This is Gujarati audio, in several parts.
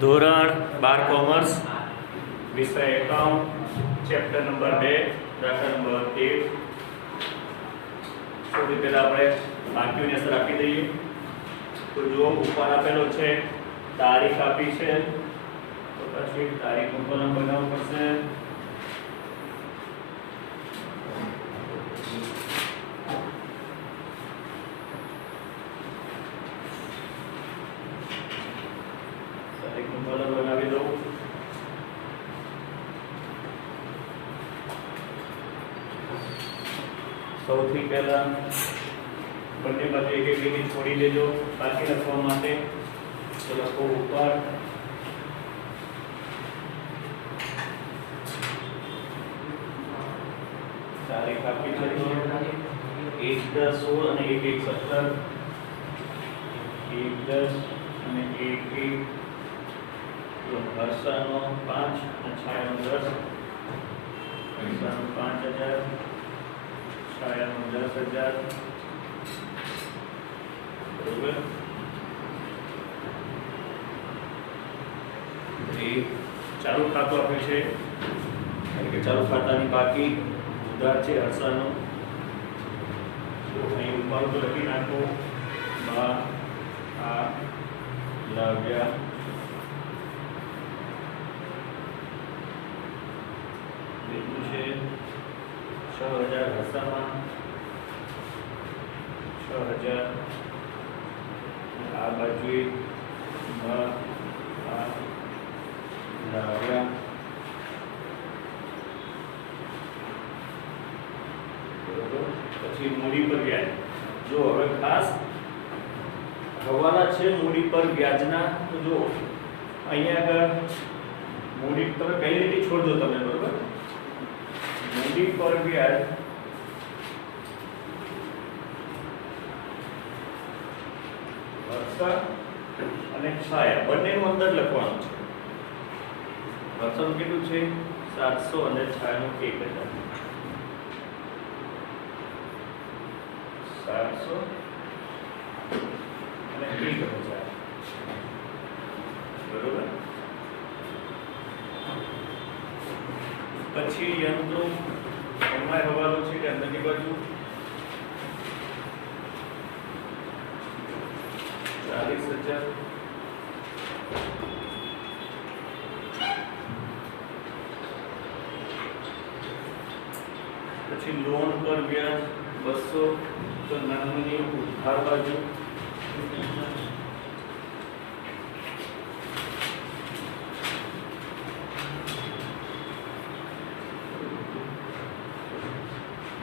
ધોરણ 12 કોમર્સ વિષય એકાઉન્ટ ચેપ્ટર નંબર 2 દાખલા નંબર 13 સૌથી પહેલા આપણે બાકીઓની અસર આપી દઈએ તો જો ઉપર આપેલો છે તારીખ આપી છે તો પછી તારીખનો કોલમ બનાવવો પડશે बनावी दो સૌથી પહેલા બંને બાજુ એક એક લીટી છોડી દેજો બાકી લખવા માટે તો લખો ઉપર તારીખ આપી છે 1/10/16 અને 1/1/17 1/10 અને 1/1 હર્ષાનો 5 અને છાયાનો 10 હર્ષાનો 5000 છાયાનો 10000 બરોબર એ ચાલુ ખાતું આપ્યું છે એટલે કે ચાલુ ખાતાની બાકી ઉધાર છે હર્ષાનો તો અહીં ઉપર તો લખી નાખો બા આ લાવ્યા છે 6000 હર્ષામાં 6000 આ બાજુએ લાવ્યા પછી મૂડી પર વ્યાજ જો હવે ખાસ હવાલા છે મૂડી પર વ્યાજના તો જો અહીંયા આગળ મૂડી તમે કઈ રીતે છોડ દો તમે બરોબર મૂડી પર વ્યાજ હર્ષા અને છાયા બંનેનું અંદર લખવાનું છે હર્ષાનું કેટલું છે 700 અને છાયાનું 1000 700 અને 1000 બરોબર પછી યંત્રો એમાં હવાલો છે કે અંદરની બાજુ 40000 પછી લોન પર વ્યાજ 200 તો નામની ઉધાર બાજુ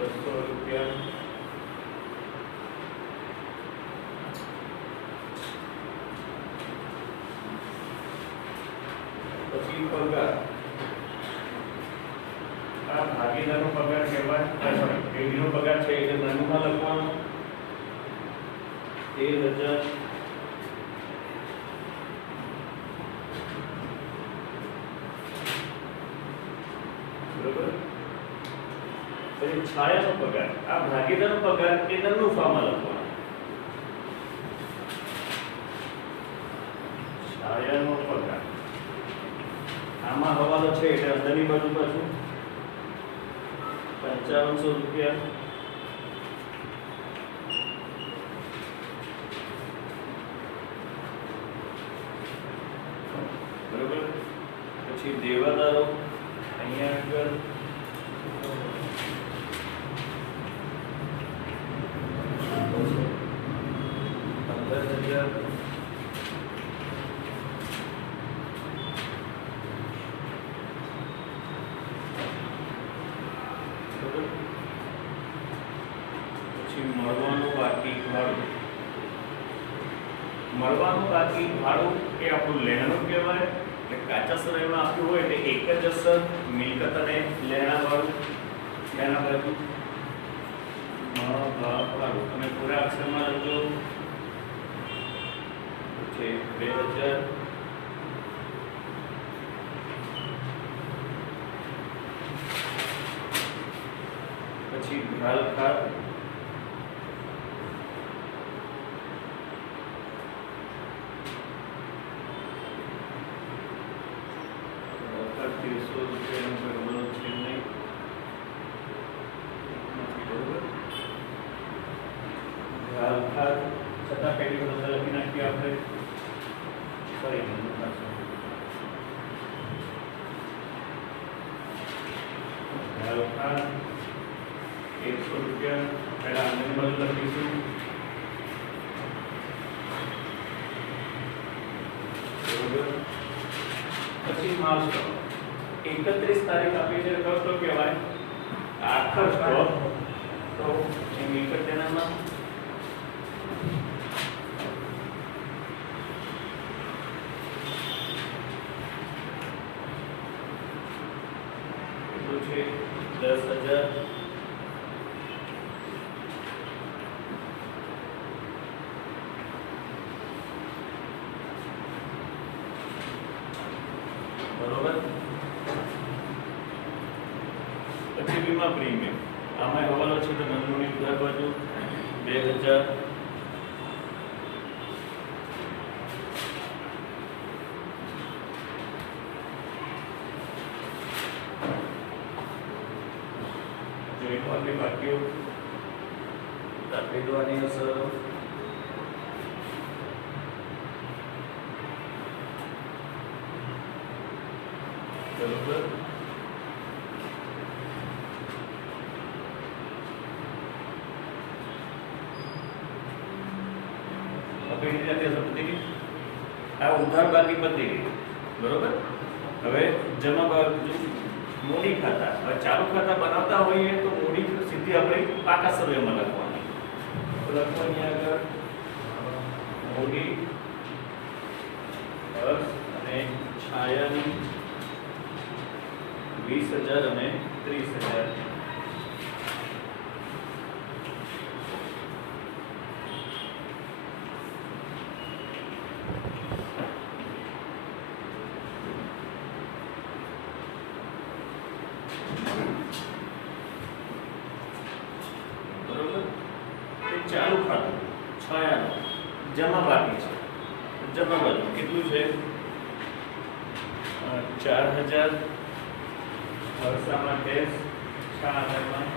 ₹200 પછી પગાર આ ભાગીદારનો પગાર કહેવાય સોરી પેઢીનો પગાર છે એટલે નાનુમાં લખવાનો 13000 બરોબર પછી છાયાનો પગાર આ ભાગીદારનો પગાર એ નાનું ફાર્મમાં લખવાનો છાયાનો પગાર આમાં હવાલો છે એટલે અંદરની બાજુ પાછું ₹5500 બરોબર પછી દેવાદારો અહીંયા આગળ મળવાનું બાકી ભાડું એ આપણું લેણાનું કહેવાય એટલે કાચા સમયમાં આપ્યું હોય એટલે એક જ અસર મિલકત અને લેણા વાળું લેણા બાજુ ભાડું તમે પૂરા અક્ષરમાં લખજો છે 2000 પછી ઘાલ ખાત ઉધાર 100 રૂપિયા પહેલા અંદરની બાજુ લખીશું બરોબર પછી માલસ્ટોક 31 તારીખ આપી છે કયો સ્ટોક કહેવાય આખર સ્ટોક તો એમ એક જ જણામાં કેટલું છે 10,000 બરોબર પછી વીમા પ્રીમિયમ આમાં હવાલો છે તો નંદુની ઉધાર બાજુ 2000 જોઈન્ટ વાળી બાકીઓ દાખલી દવાની અસર બરોબર આ ઉધાર બાકી પતી ગઈ બરોબર હવે જમા બાજુ મૂડી ખાતા હવે ચાલુ ખાતા બનાવતા હોઈએ તો મૂડી સીધી આપણે પાકા સર્વેમાં લખવાની તો લખવાની આગળ મૂડી અર્થ અને છાયાની 20,000 અને 30,000 ચાલુ ખાતું છાયાનો જમા બાકી છે જમા બાજુ કેટલું છે 4,000 વર્ષામાં ટેક્સ છાયામાં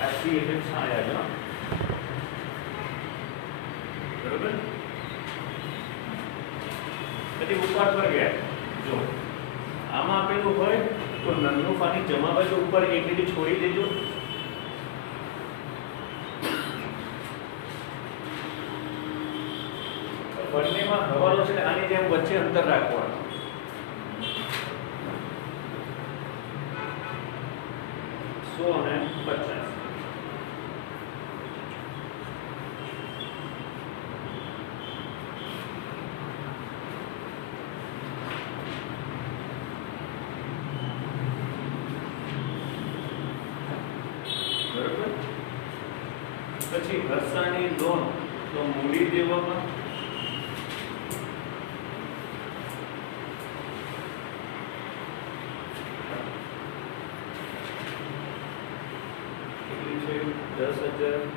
આ સી એટલે છાયા બરોબર પછી ઉપર પર ગયા જો આમાં આપેલું હોય તો નંદનું પાણી જમા બાજુ ઉપર એક લીટી છોડી દેજો બંનેમાં હવાલો છે આની જેમ વચ્ચે અંતર રાખવાનું 100 અને 50 બરોબર પછી વર્ષાની લોન તો મૂડી દેવામાં કેટલી છે 10,000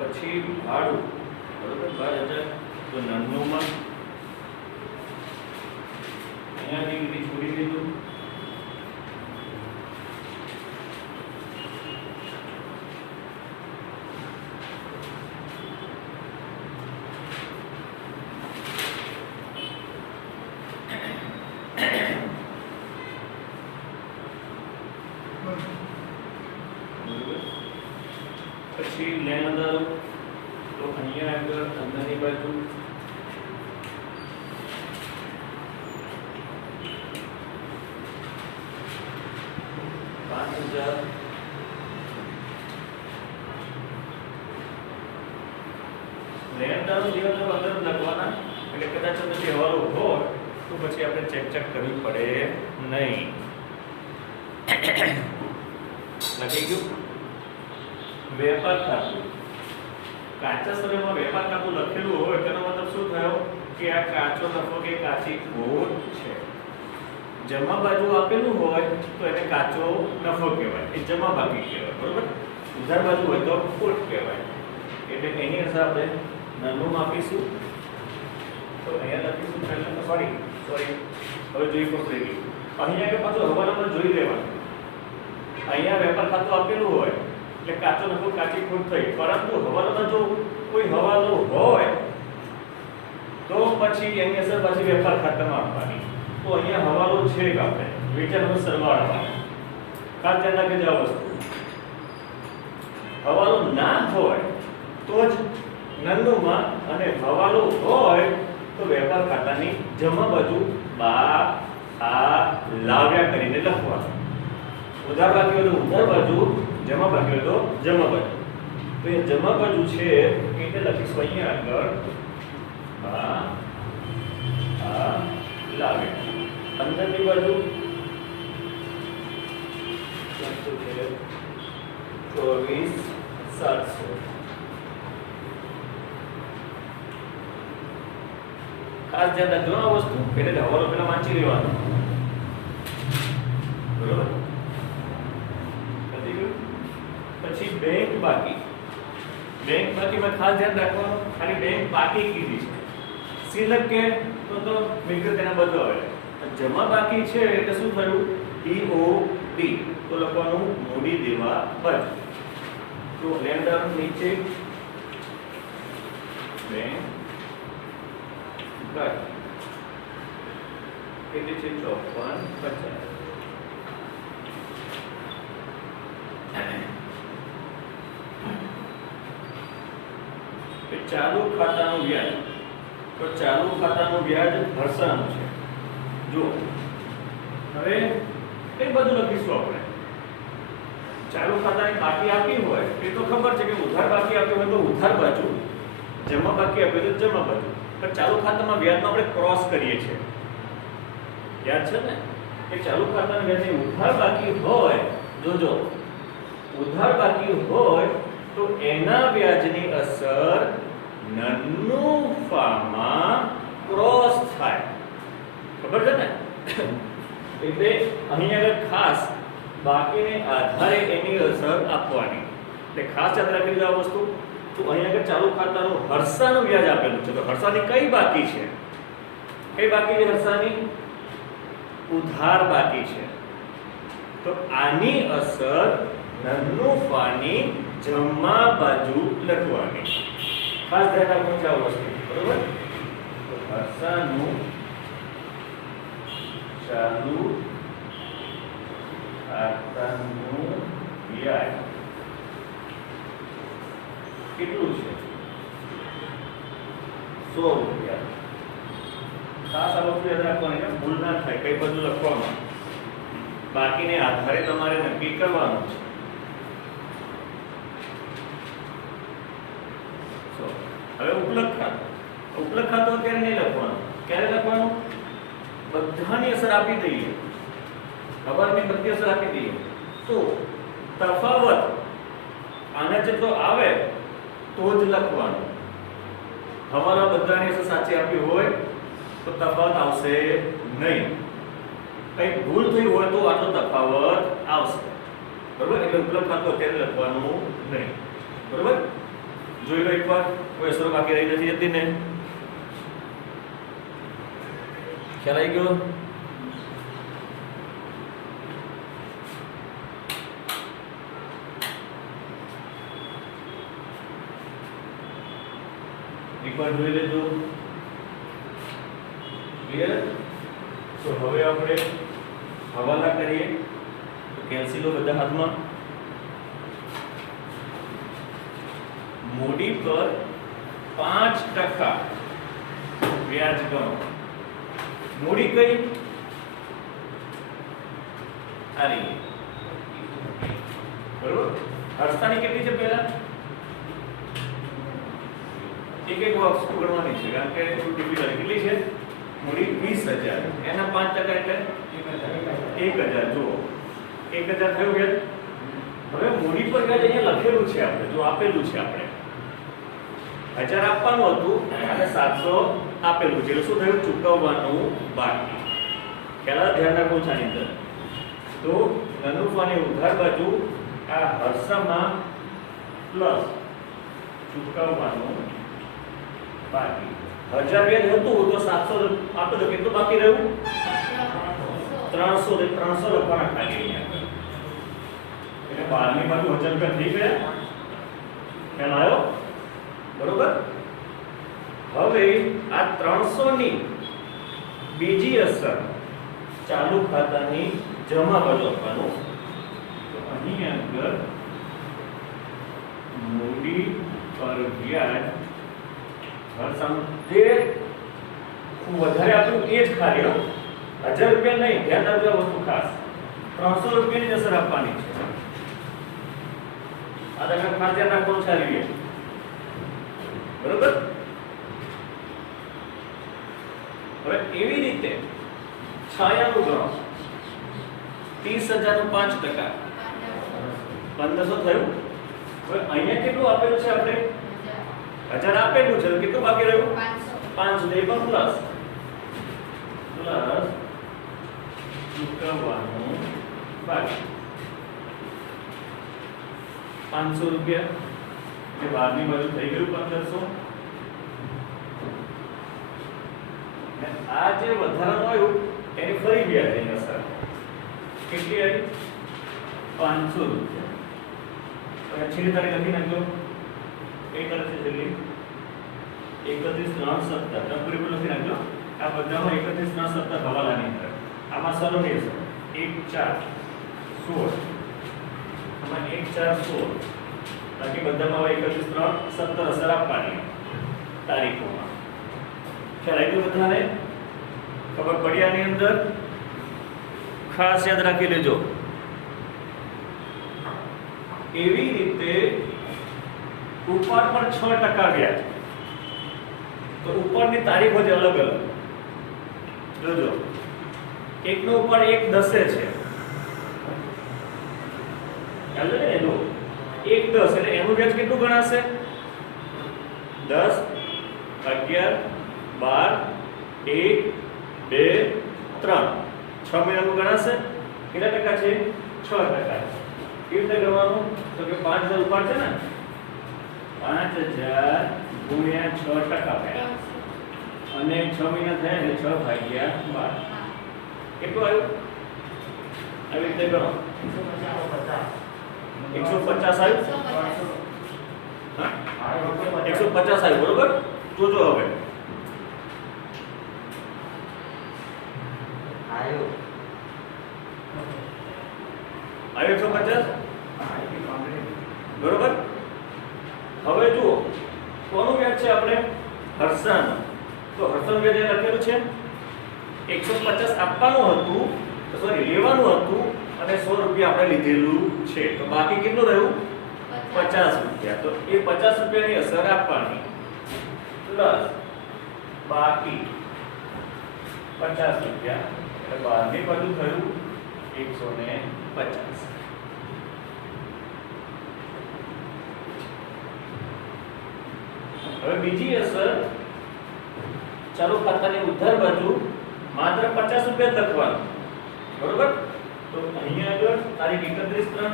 પછી ભાડું બરોબર 12,000 તો નાનોમાં અહીંયા ડિગ્રી છોડી દીધું પછી લેણદારો તો અહીંયા આગળ અંદરની બાજુ $5,000 લેણદારો જેવા તો અંદર લખવાના એટલે કદાચ પછી હવાલો હોય તો પછી આપણે ચેક કરવી પડે નહીં લખી ગયું વેપાર ખાતું કાચા સમયમાં વેપાર ખાતું લખેલું હોય તેનો મતલબ શું થયો કે આ કાચો નફો કે કાચી ખોટ છે જમા બાજુ આપેલું હોય તો એને કાચો નફો કહેવાય એ જમા બાકી કહેવાય બરોબર ઉધાર બાજુ હોય તો ખોટ કહેવાય એટલે એની અસર આપણે નાનું આપીશું તો અહીંયા લખીશું પહેલા સોરી હવે જોઈ પકડી ગયું અહીંયા કે પાછું હવાલામાં જોઈ લેવાનું અહીંયા વેપાર ખાતું આપેલું હોય એટલે કાચો નફો કાચી ખોટ થઈ, પરંતુ હવાલામાં જો કોઈ હવાલો હોય તો પછી એની અસર પછી વેપાર ખાતામાં આપવાની. તો અહીંયા હવાલો છે કે આપણે વેચાણનો સરવાળો ખાસ ધ્યાન રાખજો આ વસ્તુ. હવાલો ના હોય તો જ નંદુમાં અને હવાલો હોય તો વેપાર ખાતાની જમા બાજુ બા આ લાવ્યા કરીને લખવાનું. ઉધાર બાકી હોય તો ઉધાર બાજુ, જમા બાકી હોય તો જમા બાજુ. તો એ જમા બાજુ છે એટલે લખીશું અહીંયા આગળ બા આ લાવ્યા. અંદરની બાજુ 24,700. ખાસ ધ્યાન રાખજો આ વસ્તુ, એટલે હવાલો પેલા વાંચી લેવાનો. બરોબર? પછી બેંક બાકી. બેંક બાકીમાં ખાસ ધ્યાન રાખવાનું, ખાલી બેંક બાકી કીધી છે. સિલક કે તો મિલકત તેના બધો આવે. જમા બાકી છે એટલે શું થયું? DOD. તો લખવાનું મૂડી દેવા બાજુ. તો લેન્ડર નીચે બેંક બાકી કેટલી છે? 54,50. ચાલુ ખાતાનું વ્યાજ. તો ચાલુ ખાતાનું વ્યાજ હર્ષાનું છે. જો હવે એ બધું લખીશું આપણે. ચાલુ ખાતાની બાકી આપી હોય એ તો ખબર છે કે ઉધાર બાકી આપ્યો હોય તો ઉધાર બાજુ, જમા બાકી આપ્યો તો જમા બાજુ. પણ ચાલુ ખાતામાં વ્યાજમાં આપણે ક્રોસ કરીએ છીએ. યાદ છે ને કે ચાલુ ખાતાના વ્યાજની ઉધાર બાકી હોય, જોજો ઉધાર બાકી હોય તો એના વ્યાજની અસર નફામાં ક્રોસ થાય. ખબર છે ને? એટલે અહીં આગળ ખાસ બાકીને આધારે એની અસર આપવાની. એટલે ખાસ યાદ રાખી લેજો આ વસ્તુ. તો અહીં આગળ ચાલુ ખાતાનું હર્ષાનું વ્યાજ આપેલું છે. તો હર્ષાની કઈ બાકી છે? કઈ બાકી છે હર્ષાની? ઉધાર બાકી છે. તો આની અસર નફાની જમા બાજુ લખવાની. ખાસ ધ્યાન રાખવાનું છે આ વસ્તુ. બરોબર? તો હર્ષાનું ચાલુ ખાતાનું વ્યાજ કેટલું છે? 100 રૂપિયા. ખાસ આ વસ્તુ યાદ રાખવાની છે, ભૂલ ના થાય. કઈ બધું લખવાનું, બાકીને આધારે તમારે નક્કી કરવાનું છે. હવે ઉપલબ્ધ ખાતું. ઉપલબ્ધ ખાતું અત્યારે નહીં લખવાનું. ક્યારે લખવાનું? બધાની અસર આપી દઈએ, ખબરની બધી અસર આપી દઈએ તો તફાવત આના જેટલો આવે તો જ લખવાનું. હવાલા બધાની અસર સાચી આપી હોય તો તફાવત આવશે નહીં. કઈ ભૂલ થઈ હોય તો આનો તફાવત આવશે. બરોબર? એટલે ઉપલબ્ધ ખાતું અત્યારે લખવાનું નહીં. બરોબર? જોઈ લો એકવાર. કોઈ અસર બાકી રહી નથી જતી ને? ખ્યાલ આવી ગયો? એકવાર જોઈ લેજો. ક્લિયર? તો હવે આપણે હવાલા કરીએ. તો કેન્સી લો બધા હાથમાં. મૂડી પર 5% વ્યાજ ગણો. મૂડી કઈ? આ રહી. બરોબર? હર્ષાની કેટલી છે પહેલા? એક વસ્તુ ગણવાની છે કારણ કે કેટલી છે? મૂડી 20,000. એના 5% એટલે 1,000. જુઓ 1,000 થયું વ્યાજ. હવે મૂડી પર વ્યાજ અહીંયા લખેલું છે આપણે, જો આપેલું છે આપણે 1000 આપવાનું હતું અને 700 આપેલું છે. એટલે શું થયું? ચૂકવવાનું બાકી. ખ્યાલ ધ્યાન રાખવું છે આની અંદર. તો નફાની ઉધાર બાજુ આ હર્ષામાં પ્લસ ચૂકવવાનું બાકી. 1000 વ્યાજ હતું તો 700 આપે તો કેટલું બાકી રહ્યું? 300. 300 લખવાના ખાલી અહીંયા. એટલે બહારની બાજુ 1000 રૂપિયા થઈ ગયા. ખ્યાલ આવ્યો? બરોબર. હવે આ 300 ની બીજી અસર ચાલુ ખાતાની જમા બાજુ આપવાનું. તો અહીં આગળ મૂડી પર વ્યાજ હરસાનું જે વધારે આપ્યું એ જ કાર્ય 1000 રૂપિયા નહીં. ધ્યાન રાખજો વસ્તુ ખાસ 300 રૂપિયાની જ અસર આપવાની છે. આ તમે ખાસ ધ્યાન રાખવાનું છે. આવી બરોબર. હવે એવી રીતે છાયાનું ગણો 30000 નું 5% 1500 થયું. હવે અહીંયા કેટલું આપેલું છે? આપણે 1000 આપેલું છે. કેટલું બાકી રહ્યું? 500. એ પણ પ્લસ ચૂકવવાનું બાકી 500 રૂપિયા. એટલે બહારની બાજુ થઈ ગયું 1500. આ જે વધારાનું આવ્યું એની ફરી વ્યાજની અસર કેટલી આવી? 500 રૂપિયા. હવે છેલ્લી તારીખ લખી નાખજો. કઈ તારીખ છે છેલ્લી? 31/9/17. પૂરેપૂરું લખી નાખજો. આ બધામાં 31/9/17 હવાલાની અંદર. આમાં સરળની અસર 1/4/16. આમાં 1/4/16. બાકી બધામાં 31/3/17 અસર આપવાની તારીખોમાં. ખ્યાલ આવી ગયો બધાને? ખબર પડી? આની અંદર ખાસ યાદ રાખી લેજો. એવી રીતે ઉપર પર 6% વ્યાજ. તો ઉપરની તારીખો છે અલગ અલગ. જોજો એકનો ઉપર 1/10 છે. ખ્યાલ છે ને? જો 1/10 એટલે એનું વ્યાજ કેટલું ગણાશે? 10, 11, 12, 1, 2, 3. 6 મહિનાનું ગણાશે. કેટલા ટકા છે? 6%. કેવી રીતે ગણવાનું? તો કે 5000 ઉપર છે ને, 5000 ગુણ્યા 6% અને 6 મહિના થયા ને 6/12. કેટલું આવ્યું? આવી રીતે ગણો. 150 આવ્યું. હા 150 આવ્યું. બરોબર. જોજો હવે આવ્યું 150. બરોબર. હવે જુઓ કોનું વ્યાજ છે? આપણે હર્ષાનું. તો હર્ષાનું વ્યાજ લખેલું છે 150 આપવાનું હતું, સોરી લેવાનું હતું અને 100 રૂપિયા આપણે લીધેલું છે. તો બાકી કેટલું રહ્યું? 50 રૂપિયા. તો એ 50 રૂપિયાની અસર આપવાની પ્લસ બાકી 50 રૂપિયા. એટલે બહારની બાજુ થયું 150. હવે બીજી અસર ચાલુ ખાતાની ઉધાર બાજુ માત્ર 50 રૂપિયા લખવાનું. બરોબર. તો અહીંયા આગળ તારીખ 31/3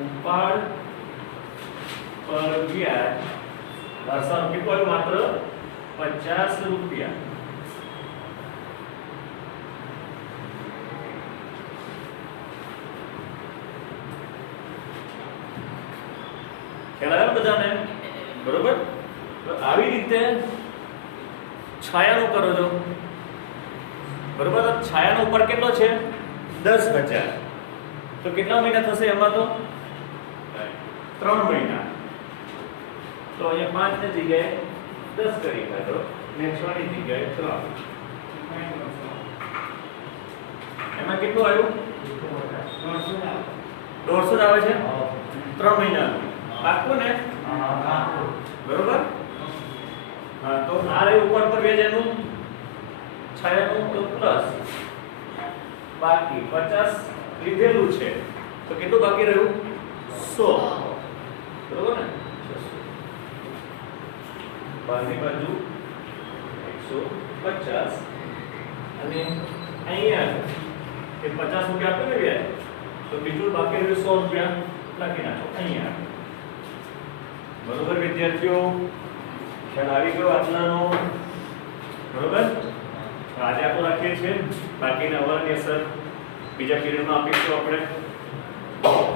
ઉપાડ પર વ્યાજ હર્ષાનું કેટલું આવ્યું? માત્ર 50 રૂપિયા. ખ્યાલ આવ્યો બધાને? બરોબર. તો આવી રીતે છાયાનું કરો છો. બરોબર. તો છાયાનો ઉપર કેટલો છે? 10000. તો કેટલા મહિના થશે એમાં? તો 3 મહિના. તો અહીંયા 5 ની જગ્યાએ 10 કરી કાઢો ને 6 ની જગ્યાએ 3. એમાં કેટલું આવ્યું? 150 આવે છે 3 મહિનાનું. પાક્કું ને? બરોબર. હા તો આ રે ઉપર પર વ્યાજ એનું છાયાનું તો પ્લસ બાકી 50 લીધેલું છે. તો કેટલું બાકી રહ્યું? 100. બરોબર ને? બહારની બાજુ 150 અને અહીંયા એ 50 રૂપિયા આપે ને વ્યાજ. તો બીજું બાકી રહ્યું 100 રૂપિયા લખી નાખો અહીંયા. બરોબર વિદ્યાર્થીઓ? ખ્યાલ આવી ગયો આજનો? બરોબર. આજે આપણે રાખીએ છીએ. બાકીના અવારની અસર બીજા પીરિયડમાં આપીશું આપણે. છે